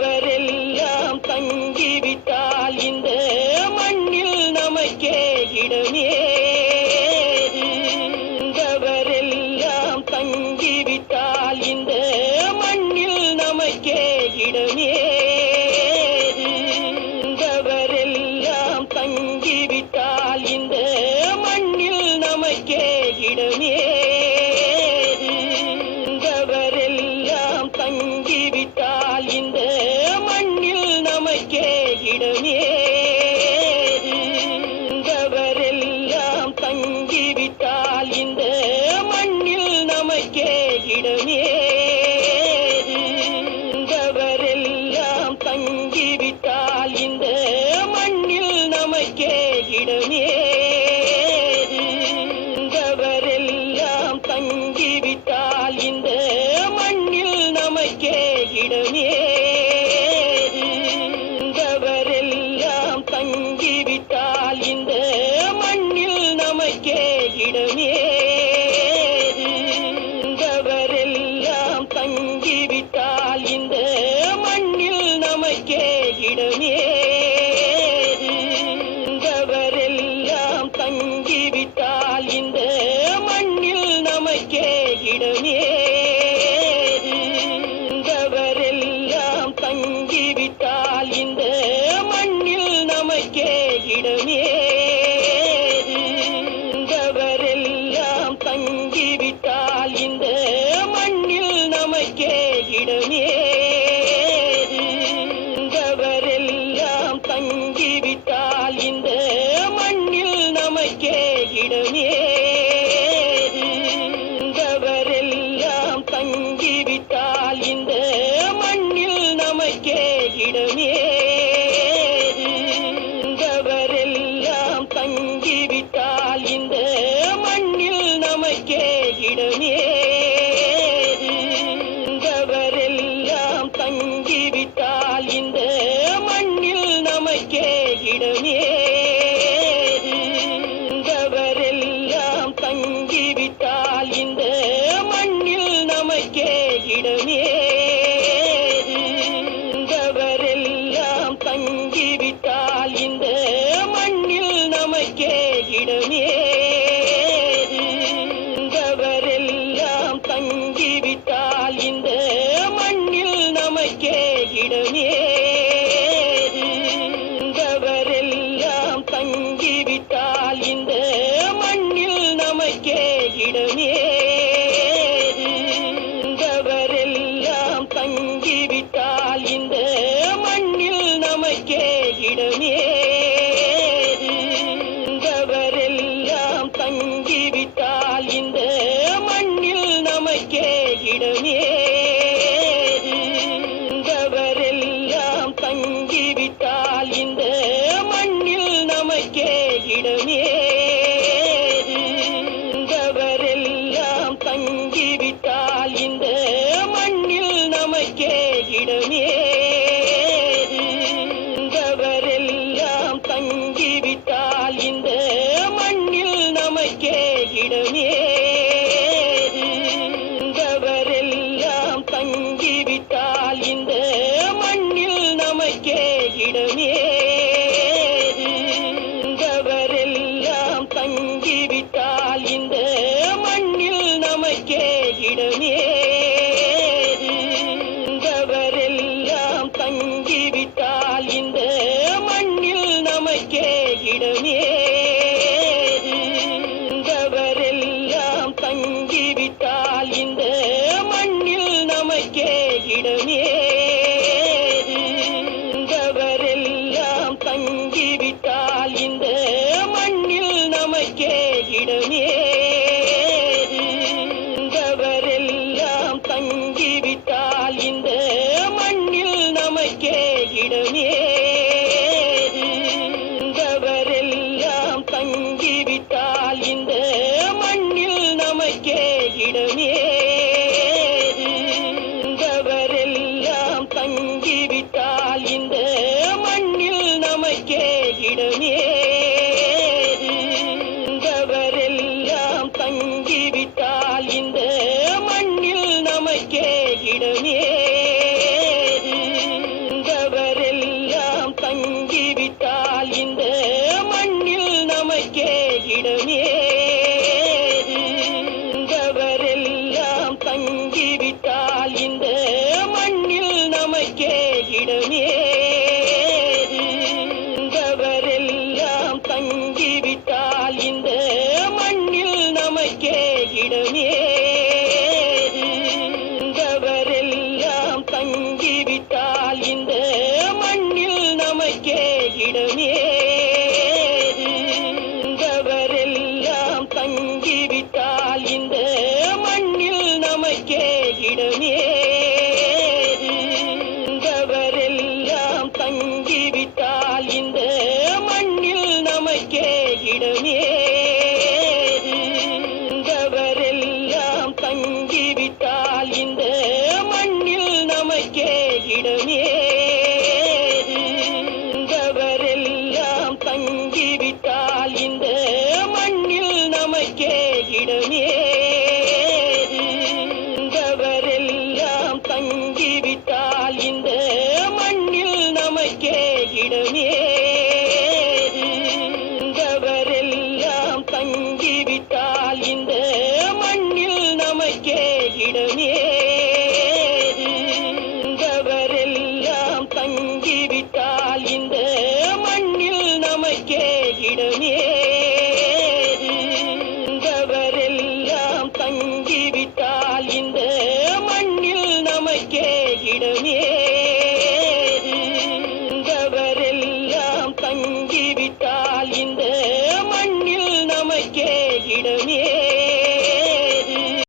இடமேறிந்தவரெல்லாம் தங்கிவிட்டால் இந்த மண்ணில் நமக்கே இடமேறிந்தவரெல்லாம் தங்கிவிட்டால் இந்த மண்ணில் நமக்கே இடமேறிந்தவரெல்லாம் தங்கிவிட்டால் இந்த மண்ணில் நமக்கே இடமே நமக்கே தங்கிவிட்டால் இந்த மண்ணில் நமக்கே இடமேறிந்தவரெல்லாம் தங்கிவிட்டால் இந்த மண்ணில் நமக்கே இடமேறிந்தவரெல்லாம் தங்கிவிட்டால் இந்த மண்ணில் நமக்கே இடமேறிந்தவரெல்லாம் தங்கிவிட்டால் இந்த மண்ணில் நமக்கே இடமே நமக்கே தங்கிவிட்டால் இந்த மண்ணில் நமக்கே இடமேறிந்தவரெல்லாம் தங்கிவிட்டால் இந்த மண்ணில் நமக்கே இடமேறிந்தவரெல்லாம் தங்கிவிட்டால் இந்த மண்ணில் நமக்கே இடமே நமக்கே தங்கிவிட்டால் இந்த மண்ணில் நமக்கே இடமேறிந்தவரெல்லாம் தங்கிவிட்டால் இந்த மண்ணில் நமக்கே இடமேறிந்தவரெல்லாம் தங்கிவிட்டால் இந்த மண்ணில் நமக்கே இடமே Yeah. இடமேது இந்தவரெல்லாம் தங்கிவிட்டால் இந்த மண்ணில் நமக்கே இடமேது இந்தவரெல்லாம் தங்கிவிட்டால் இந்த மண்ணில் நமக்கே இடமேது இந்தவரெல்லாம் தங்கிவிட்டால் இந்த மண்ணில் நமக்கே இடமே